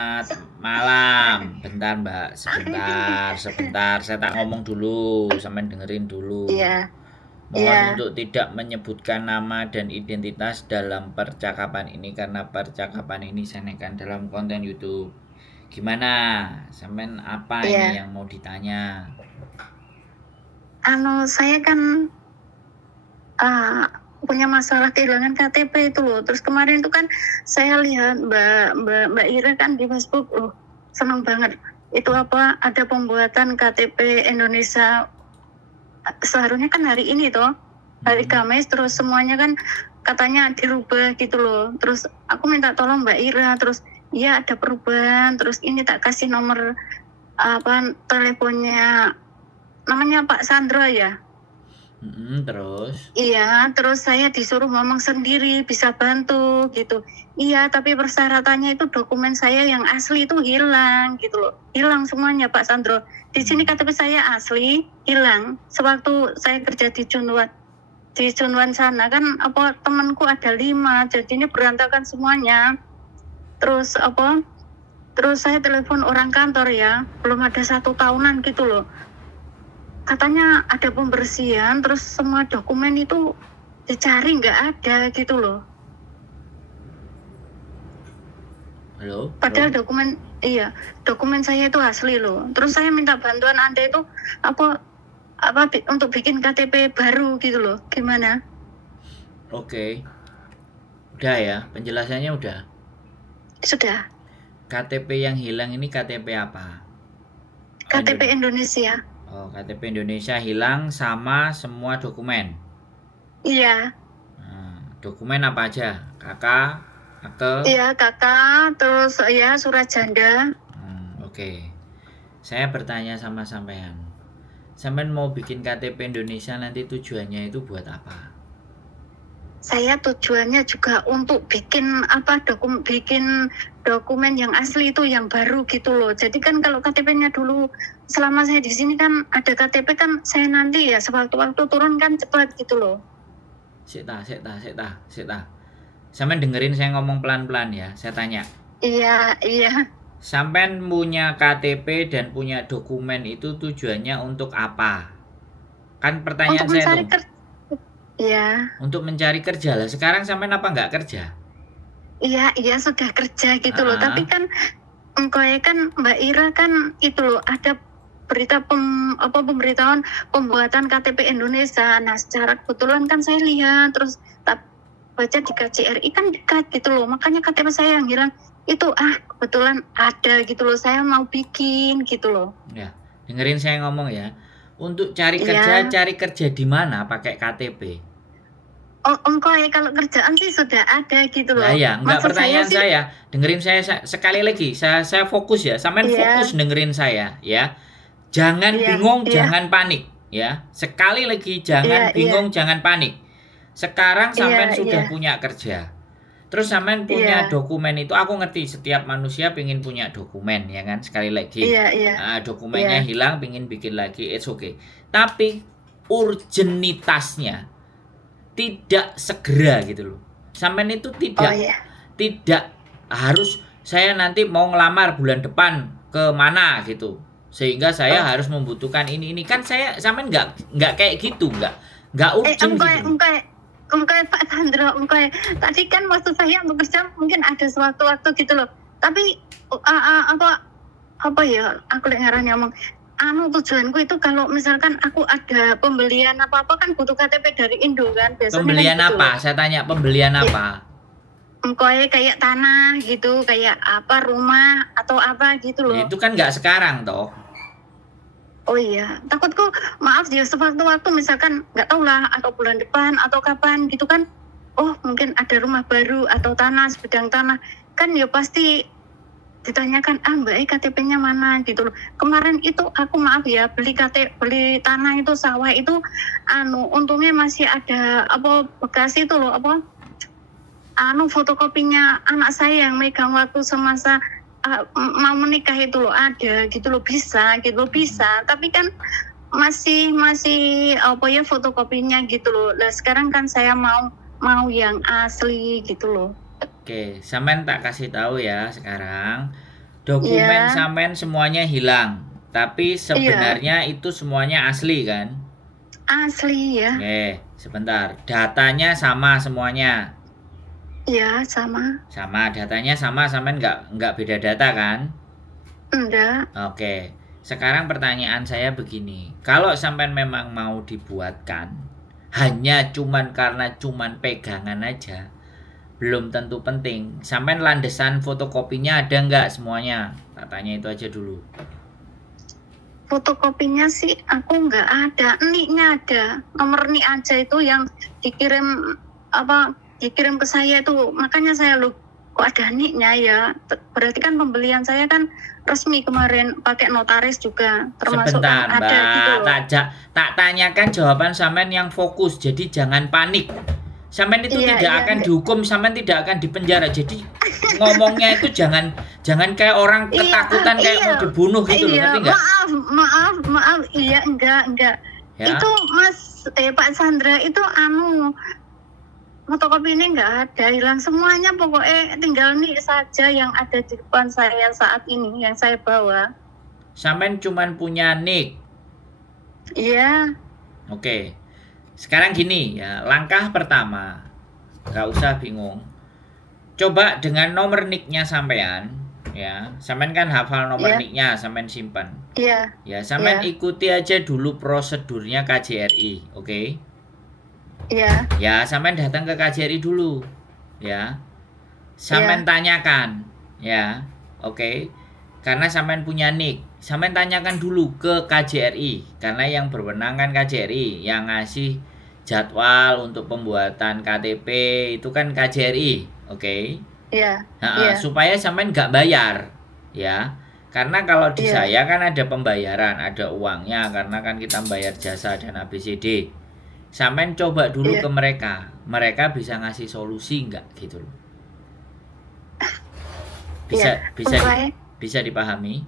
Selamat malam. Bentar, Mbak. Sebentar. Saya tak ngomong dulu, sampean dengerin dulu. Iya, Mohon iya. untuk tidak menyebutkan nama dan identitas dalam percakapan ini karena percakapan ini saya naikkan dalam konten YouTube. Gimana? Sampean apa ini Iya. yang mau ditanya? Saya kan ah, punya masalah kehilangan KTP itu loh. Terus kemarin itu kan saya lihat Mbak Ira kan di Facebook, senang banget. Itu apa? Ada pembuatan KTP Indonesia. Seharusnya kan hari ini toh, hari Kamis. Terus semuanya kan katanya dirubah gitu loh. Terus aku minta tolong Mbak Ira. Terus iya ada perubahan. Terus ini tak kasih nomor apa teleponnya, namanya Pak Sandro ya. Terus? Iya, terus saya disuruh ngomong sendiri, bisa bantu gitu. Iya, tapi persyaratannya itu dokumen saya yang asli itu hilang gitu loh. Hilang semuanya Pak Sandro. Di sini KTP saya asli, hilang. Sewaktu saya kerja di Junwan sana kan apa temanku ada 5, jadi ini berantakan semuanya. Terus apa? Terus saya telepon orang kantor ya, belum ada 1 tahunan gitu loh. Katanya ada pembersihan, terus semua dokumen itu dicari nggak ada gitu loh. Halo? Padahal Halo? dokumen saya itu asli loh. Terus saya minta bantuan Anda itu apa untuk bikin KTP baru gitu loh. Gimana? Oke. Udah ya, penjelasannya udah. Sudah. KTP yang hilang ini KTP apa? Oh, KTP Indonesia. Oh, KTP Indonesia hilang sama semua dokumen. Iya. Dokumen apa aja? Kakak, akte. Iya, kakak. Terus ya surat janda. Oke. Saya bertanya sama sampean. Sampean mau bikin KTP Indonesia nanti tujuannya itu buat apa? Saya tujuannya juga untuk bikin bikin dokumen yang asli itu yang baru gitu loh. Jadi kan kalau KTP-nya dulu selama saya di sini kan ada KTP kan saya nanti ya sewaktu-waktu turun kan cepat gitu loh. Sik ta. Sampean dengerin saya ngomong pelan-pelan ya. Saya tanya. Iya, iya. Sampean punya KTP dan punya dokumen itu tujuannya untuk apa? Kan pertanyaan Untuk saya mencari tuh. kerja. Iya, Untuk mencari kerja lah. Sekarang sampean apa nggak kerja? iya sudah kerja gitu loh. Tapi Ah, kan kan Mbak Ira kan itu loh ada berita pemberitahuan pembuatan KTP Indonesia. Nah, secara kebetulan kan saya lihat terus tak baca di KJRI kan dekat gitu loh. Makanya KTP saya yang hilang itu kebetulan ada gitu loh. Saya mau bikin gitu loh. ya. Dengerin saya ngomong ya. Untuk Iya. cari kerja di mana pakai KTP? Oh, kalau kerjaan sih sudah ada gitu Lah loh. ya, enggak, Maksud saya pertanyaan sih, saya. Dengerin sekali lagi. Saya fokus ya. Sampean fokus iya, dengerin saya ya. Jangan iya, bingung, iya, jangan panik ya. Sekali lagi iya, jangan iya, bingung, jangan panik. Sekarang iya, sampean iya, sudah punya kerja. Terus sampean punya iya, dokumen itu, aku ngerti setiap manusia pengen punya dokumen ya kan, sekali lagi. iya, iya, iya. Dokumennya hilang pengen bikin lagi, it's okay. Tapi urgenitasnya tidak segera gitu loh. Sampean itu Oh tidak iya. tidak harus saya nanti mau ngelamar bulan depan ke mana gitu. Sehingga saya Oh. harus membutuhkan ini kan, saya sampean nggak kayak gitu, nggak urgent Engkau, gitu loh. engkau Pak Sandro, engkau. Tadi kan maksud saya untuk kerja mungkin ada sewaktu-waktu gitu loh. Tapi apa ya? Aku lagi ngarang ngomong. Tujuanku itu kalau misalkan aku ada pembelian apa-apa kan butuh KTP dari Indo kan. Biasanya kan Pembelian gitu apa? loh. Saya tanya pembelian Ya, apa? engkau kayak tanah gitu, kayak apa rumah atau apa gitu Ya, loh. itu kan nggak sekarang toh. Oh iya, takutku maaf ya sewaktu-waktu misalkan nggak tahu lah atau bulan depan atau kapan gitu kan. Oh mungkin ada rumah baru atau tanah sebidang tanah kan ya pasti ditanyakan Mbak KTP-nya mana gitu loh. Kemarin itu aku maaf ya beli tanah itu sawah itu untungnya masih ada apa bekas itu loh apa fotokopinya anak saya yang megang waktu semasa mau menikah itu loh ada gitu loh bisa tapi kan masih apa ya fotokopinya gitu loh. Nah sekarang kan saya mau yang asli gitu loh. Oke, sampean tak kasih tahu ya sekarang. Dokumen Iya, sampean semuanya hilang, tapi iya, sebenarnya itu semuanya asli kan? asli ya. Sebentar. Datanya sama semuanya. Iya, sama. Sama, datanya sama, sampean nggak beda data kan? Enggak. Oke. Sekarang pertanyaan saya begini. Kalau sampean memang mau dibuatkan, hanya cuman pegangan aja, belum tentu penting. Sampean landesan fotokopinya ada nggak semuanya? Tak tanya itu aja dulu. Fotokopinya sih aku nggak ada. Nik-nya ada. Nomor nik aja itu yang dikirim dikirim ke saya itu. Makanya saya kok ada nik-nya ya. Berarti kan pembelian saya kan resmi kemarin pakai notaris juga termasuk Sebentar, yang ada gitu Mbak. loh. Tak tanyakan jawaban sampean yang fokus. Jadi jangan panik. Sampean itu Iya, tidak iya. akan dihukum, sampean tidak akan dipenjara. Jadi ngomongnya itu jangan kayak orang Iya, ketakutan kayak iya. mau dibunuh gitu loh, Iya, ngerti nggak? maaf. Iya, enggak. Ya. Itu Pak Sandra itu fotokopi ini nggak ada, hilang semuanya, pokoknya tinggal nih saja yang ada di depan saya saat ini yang saya bawa. Sampean cuman punya nick. Iya, Oke. Sekarang gini ya, langkah pertama. Nggak usah bingung. Coba dengan nomor nicknya sampean, ya. Sampean kan hafal nomor iya, nicknya, sampean simpan. iya, Ya, sampean iya, ikuti aja dulu prosedurnya KJRI, oke? iya, Ya, sampean datang ke KJRI dulu, ya. Sampean iya, tanyakan, ya, oke? Karena sampean punya nick, sampean tanyakan dulu ke KJRI, karena yang berwenang kan KJRI, yang ngasih jadwal untuk pembuatan KTP itu kan KJRI, oke? iya, Nah, iya, supaya sampean nggak bayar, ya. Karena kalau di iya, saya kan ada pembayaran, ada uangnya, karena kan kita bayar jasa dan ABCD. Sampean coba dulu iya, ke mereka bisa ngasih solusi nggak gitu loh. iya. Bisa bisa Engkau, bisa dipahami.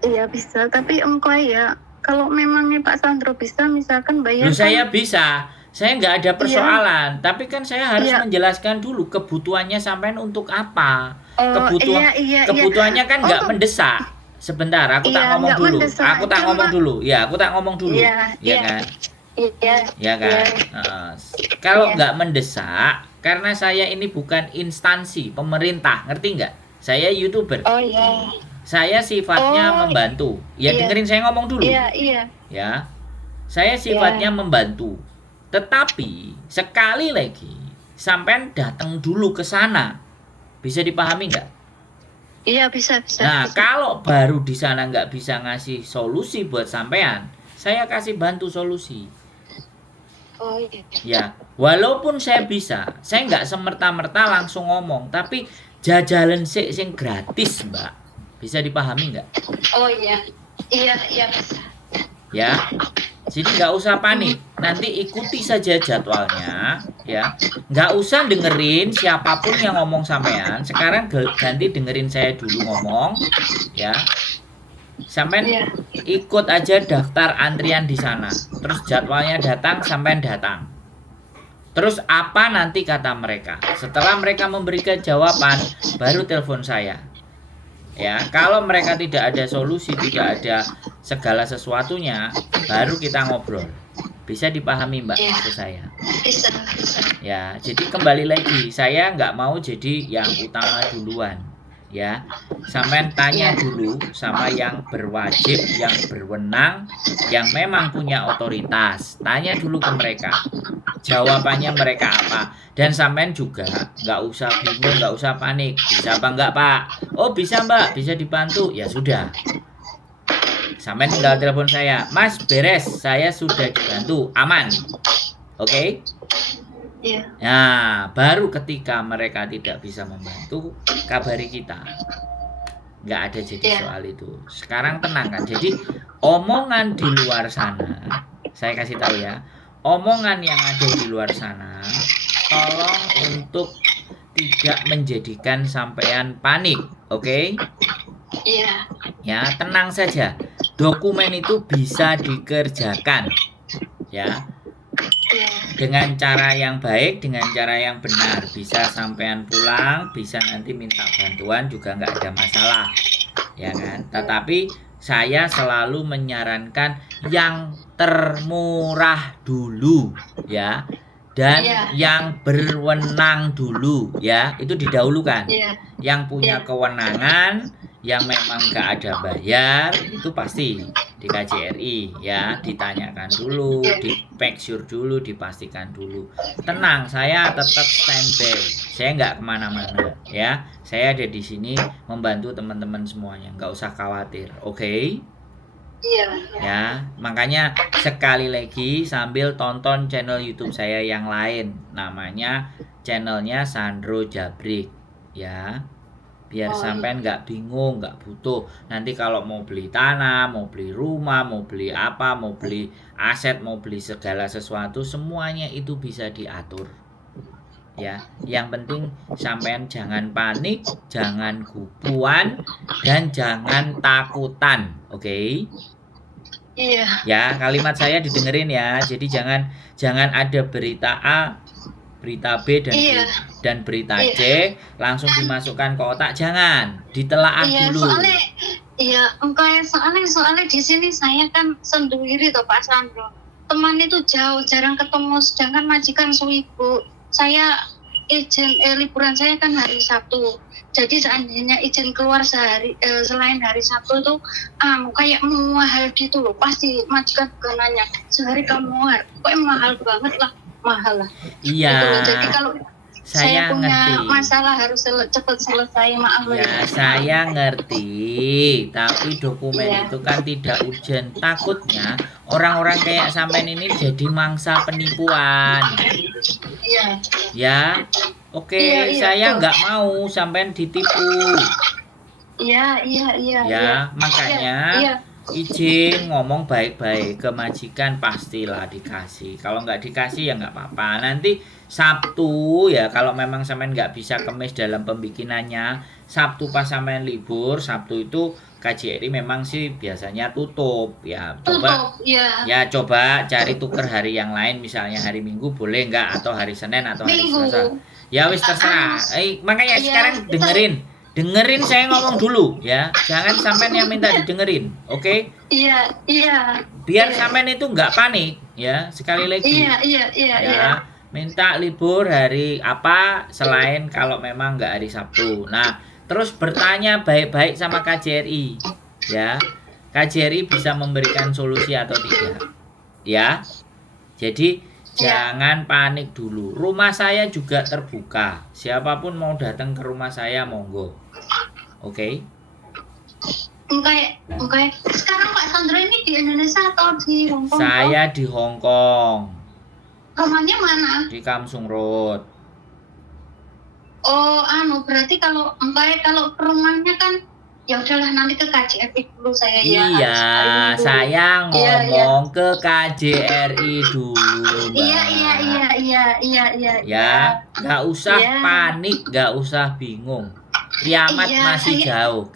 iya bisa, tapi engkau ya, kalau memangnya Pak Sandro bisa, misalkan bayar Loh, kan, saya bisa. Saya nggak ada iya, persoalan, tapi kan saya harus iya. menjelaskan dulu kebutuhannya sampean untuk apa. Oh, iya, iya, iya. Kebutuhannya kan Oh, nggak mendesak. Sebentar, aku tak iya, ngomong nggak dulu. mendesak. Aku tak ngomong Cuma, dulu. Ya, aku tak ngomong dulu. iya, Ya iya, kan? iya, Ya iya, kan? Kalau iya. nggak mendesak, karena saya ini bukan instansi pemerintah, ngerti nggak? Saya YouTuber. Oh, iya. Saya sifatnya Oh, membantu. Ya, iya, dengerin saya ngomong dulu. iya, iya, Ya, saya sifatnya iya, membantu. Tetapi sekali lagi, sampean datang dulu ke sana. Bisa dipahami nggak? iya, bisa, bisa, Nah, bisa. kalau baru di sana nggak bisa ngasih solusi buat sampean, saya kasih bantu solusi. Oh, iya. Ya, walaupun saya bisa, saya nggak semerta-merta langsung ngomong, tapi jajalan sing gratis, Mbak. Bisa dipahami nggak? Oh, iya, iya, iya, bisa. Ya, jadi nggak usah panik. Nanti ikuti saja jadwalnya, ya. Nggak usah dengerin siapapun yang ngomong sampean. Sekarang ganti dengerin saya dulu ngomong, ya. Sampean Iya, ikut aja daftar antrian di sana. Terus jadwalnya datang, sampean datang. Terus apa nanti kata mereka? Setelah mereka memberikan jawaban, baru telepon saya. Ya, kalau mereka tidak ada solusi, tidak ada segala sesuatunya, baru kita ngobrol. Bisa dipahami, Mbak, iya, maksud saya. bisa, bisa. Ya, jadi kembali lagi, saya nggak mau jadi yang utama duluan. Ya, sampean tanya Iya, dulu sama yang berwajib, yang berwenang, yang memang punya otoritas. Tanya dulu ke mereka. Jawabannya mereka apa. Dan sampean juga nggak usah bingung, nggak usah panik. Bisa apa nggak, Pak? Oh, bisa, Mbak, bisa dibantu. Ya sudah. Sampean tinggal telepon saya. Mas, beres. Saya sudah dibantu. Aman. Oke? iya, Nah, baru ketika mereka tidak bisa membantu, kabari kita. Nggak ada jadi iya, soal itu. Sekarang tenang kan. Jadi, omongan di luar sana, saya kasih tahu ya. Omongan yang ada di luar sana, tolong untuk tidak menjadikan sampean panik, oke? iya, Ya, tenang saja. Dokumen itu bisa dikerjakan, ya, iya, dengan cara yang baik, dengan cara yang benar. Bisa sampean pulang, bisa nanti minta bantuan juga nggak ada masalah. ya kan? Tetapi saya selalu menyarankan yang termurah dulu, ya, dan Iya. yang berwenang dulu, ya, itu didahulukan. Iya. Yang punya Iya. kewenangan, yang memang gak ada bayar, itu pasti di KJRI, ya, ditanyakan dulu, di make sure dulu, dipastikan dulu. Tenang, saya tetap standby, saya nggak kemana-mana, ya. Saya ada di sini membantu teman-teman semuanya, nggak usah khawatir, oke? Iya. Ya, makanya sekali lagi sambil tonton channel YouTube saya yang lain, namanya channelnya Sandro Jabrik, ya. Biar sampean nggak bingung, nggak butuh. Nanti kalau mau beli tanah, mau beli rumah, mau beli apa, mau beli aset, mau beli segala sesuatu, semuanya itu bisa diatur. Ya, yang penting sampean jangan panik, jangan guguan, dan jangan takutan, oke? Iya. Ya, kalimat saya didengerin ya. Jadi jangan ada berita A, berita B dan berita C langsung dimasukkan ke otak, jangan, ditelaah dulu. Soalnya di sini saya kan sendiri toh Pak Sandro. Teman itu jauh, jarang ketemu, sedangkan majikan suibu. Saya izin liburan saya kan hari Sabtu. Jadi seandainya izin keluar sehari selain hari Sabtu itu kayak mahal gitu loh. Pasti majikan juga nanya, sehari kamu kok mahal banget lah. Mahal lah. Iya. Gitu. Jadi kalau saya punya ngerti. masalah harus cepat selesai, maaf ya. Saya ngerti, tapi dokumen itu kan tidak urgent. Takutnya orang-orang kayak sampean ini jadi mangsa penipuan. Iya. Ya, oke, saya nggak mau sampean ditipu. Iya. Ya, makanya izin ngomong baik-baik ke majikan, pastilah dikasih. Kalau nggak dikasih ya nggak apa-apa. Nanti Sabtu ya, kalau memang sampean nggak bisa kemis dalam pembikinannya, Sabtu pas sampean libur, Sabtu itu KJRI memang sih biasanya tutup ya. Coba cari tuker hari yang lain, misalnya hari Minggu boleh nggak, atau hari Senin atau hari Selasa. Ya wis terserah. Makanya sekarang dengerin saya ngomong dulu ya, jangan sampean yang minta didengerin, oke? Iya. Biar sampean itu nggak panik ya, sekali lagi. Iya. Minta libur hari apa selain kalau memang nggak hari Sabtu. Nah, terus bertanya baik-baik sama KJRI ya, KJRI bisa memberikan solusi atau tidak ya. Jadi jangan panik dulu. Rumah saya juga terbuka. Siapapun mau datang ke rumah saya, monggo. Oke. Oke. Sekarang Pak Sandro ini di Indonesia atau di Hong Kong? Saya di Hong Kong. Rumahnya mana? Di Kamsung Road. Oh, berarti kalau ke rumahnya kan ya udahlah, nanti ke KJRI dulu saya ya. Iya, saya ngomong ke KJRI dulu, Mbak. Iya. Ya, nggak usah panik, nggak usah bingung. Kiamat masih jauh.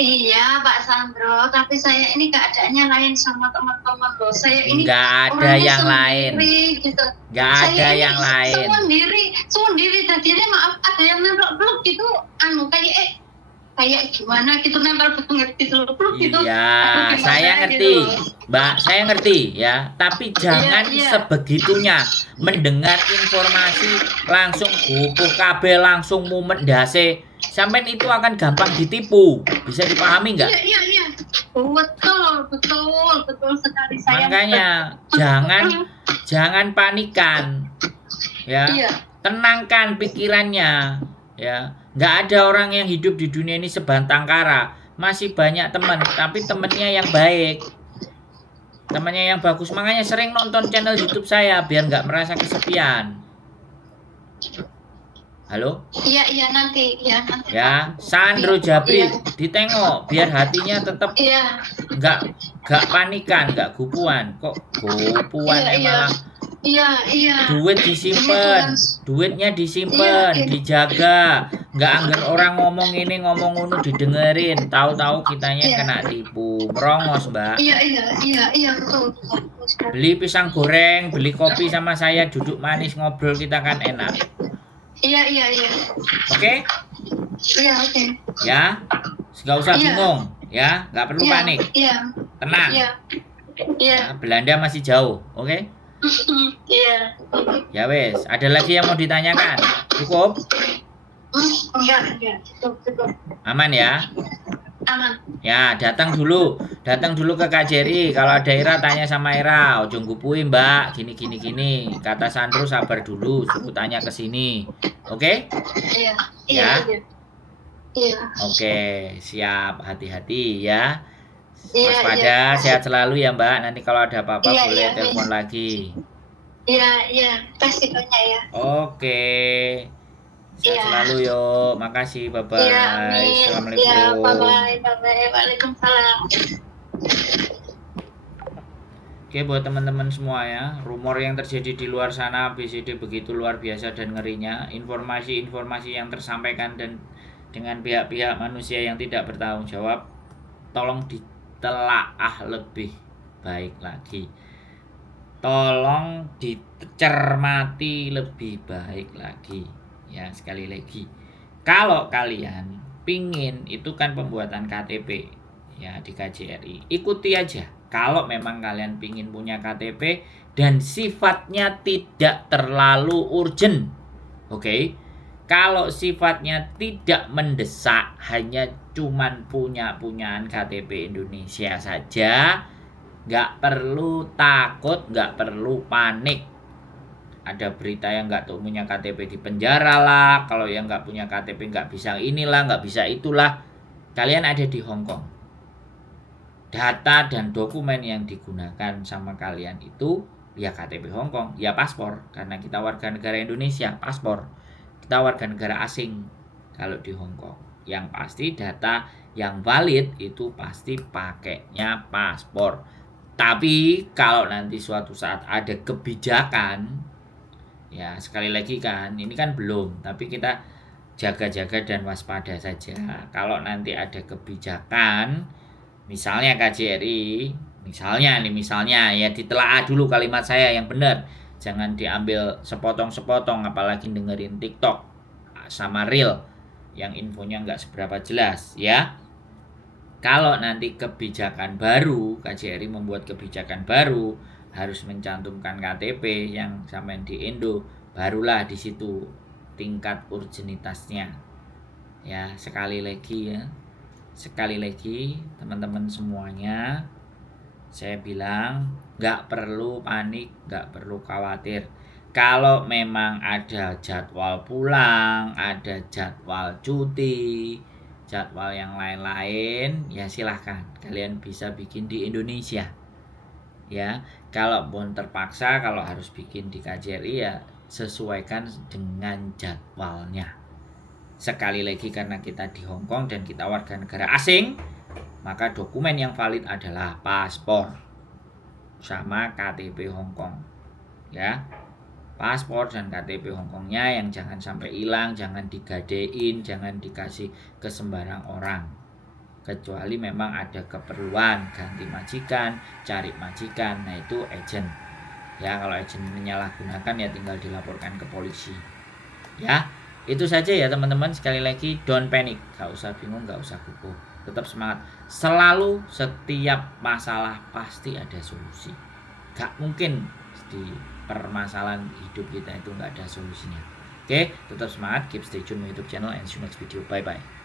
Iya, Pak Sandro, tapi saya ini keadaannya lain sama teman-teman loh. Saya ini nggak ada yang lain. Gitu. Nggak ada yang lain. Sendiri tadinya maaf ada yang nempel gitu, kayak gimana gitu, nempel banget gitu. Iya, saya ngerti, Mbak, saya ngerti ya. Tapi jangan sebegitunya mendengar informasi langsung gubuk kabel, langsung mumet dase. Sampai itu akan gampang ditipu. Bisa dipahami nggak? Iya. Betul sekali saya. Makanya jangan panikan. Ya. Tenangkan pikirannya, ya. Nggak ada orang yang hidup di dunia ini sebantang kara. Masih banyak teman, tapi temennya yang baik, temennya yang bagus. Makanya sering nonton channel YouTube saya biar nggak merasa kesepian. Halo? Iya nanti. Ya, Sandro Jabrik, ditengok biar hatinya tetap nggak panikan, nggak gupuan. Kok gupuan malah. Iya. Duitnya disimpan, dijaga. Nggak anggar orang ngomong ini ngomong unu didengerin, tahu-tahu kitanya kena tipu, merongos, Mbak. Iya, betul. Beli pisang goreng, beli kopi sama saya, duduk manis ngobrol, kita kan enak. Iya. Oke? Iya, oke. Ya, Nggak usah Iya. bingung, ya, nggak perlu Iya. panik, Iya. tenang. Iya. Iya. Ya, Belanda masih jauh, oke? Iya. Ya wes, ada lagi yang mau ditanyakan? Cukup? Enggak. Cukup. Aman ya? Aman. Ya, datang dulu ke KJRI. Kalau ada Ira tanya sama Ira, ojo ngupui Mbak, gini. Kata Sandro sabar dulu, suruh tanya ke sini. Oke? Iya. Ya. Iya. Oke, siap. Hati-hati ya. Iya, Waspada, sehat selalu ya Mbak. Nanti kalau ada apa-apa Iya, boleh iya, telepon lagi. Iya. Kasih banyak ya. Oke. Sehat Iya. selalu yuk. Makasih, bye-bye. Iya, amin. Iya, Assalamualaikum. bye-bye. Waalaikumsalam. Oke, buat teman-teman semua ya, rumor yang terjadi di luar sana BCD begitu luar biasa dan ngerinya. Informasi-informasi yang tersampaikan dan dengan pihak-pihak manusia yang tidak bertanggung jawab, tolong ditelaah lebih baik lagi. Tolong dicermati lebih baik lagi. Ya, sekali lagi. Kalau kalian pingin itu kan pembuatan KTP ya di KJRI, ikuti aja. Kalau memang kalian pingin punya KTP dan sifatnya tidak terlalu urgent, oke? Kalau sifatnya tidak mendesak, hanya cuman punyaan KTP Indonesia saja, nggak perlu takut, nggak perlu panik. Ada berita yang nggak tuh punya KTP di penjara lah, kalau yang nggak punya KTP nggak bisa inilah, nggak bisa itulah. Kalian ada di Hong Kong. Data dan dokumen yang digunakan sama kalian itu ya KTP Hong Kong, ya paspor, karena kita warga negara Indonesia, paspor. Kita warga negara asing kalau di Hong Kong. Yang pasti data yang valid itu pasti pakainya paspor. Tapi kalau nanti suatu saat ada kebijakan, ya sekali lagi kan, ini kan belum, tapi kita jaga-jaga dan waspada saja. Kalau nanti ada kebijakan, misalnya KJRI, misalnya ya ditelaah dulu kalimat saya yang benar. Jangan diambil sepotong-sepotong, apalagi dengerin TikTok sama Reel yang infonya nggak seberapa jelas ya. Kalau nanti kebijakan baru, KJRI membuat kebijakan baru, harus mencantumkan KTP yang sampai di Indo, barulah di situ tingkat urgenitasnya. Ya, sekali lagi teman-teman semuanya, saya bilang nggak perlu panik, nggak perlu khawatir. Kalau memang ada jadwal pulang, ada jadwal cuti, jadwal yang lain-lain, ya silahkan kalian bisa bikin di Indonesia ya. Kalaupun terpaksa, kalau harus bikin di KJRI ya sesuaikan dengan jadwalnya. Sekali lagi, karena kita di Hong Kong dan kita warga negara asing, maka dokumen yang valid adalah paspor sama KTP Hong Kong ya. Paspor dan KTP Hong Kongnya yang jangan sampai hilang, jangan digadein, jangan dikasih ke sembarang orang, kecuali memang ada keperluan ganti majikan, cari majikan, nah itu agent ya. Kalau agent menyalahgunakan ya tinggal dilaporkan ke polisi ya. Itu saja ya teman-teman. Sekali lagi, don't panic, gak usah bingung, gak usah gugup, tetap semangat. Selalu setiap masalah pasti ada solusi. Gak mungkin di permasalahan hidup kita itu gak ada solusinya. Oke, tetap semangat, keep stay tune YouTube channel and see you next video. Bye bye.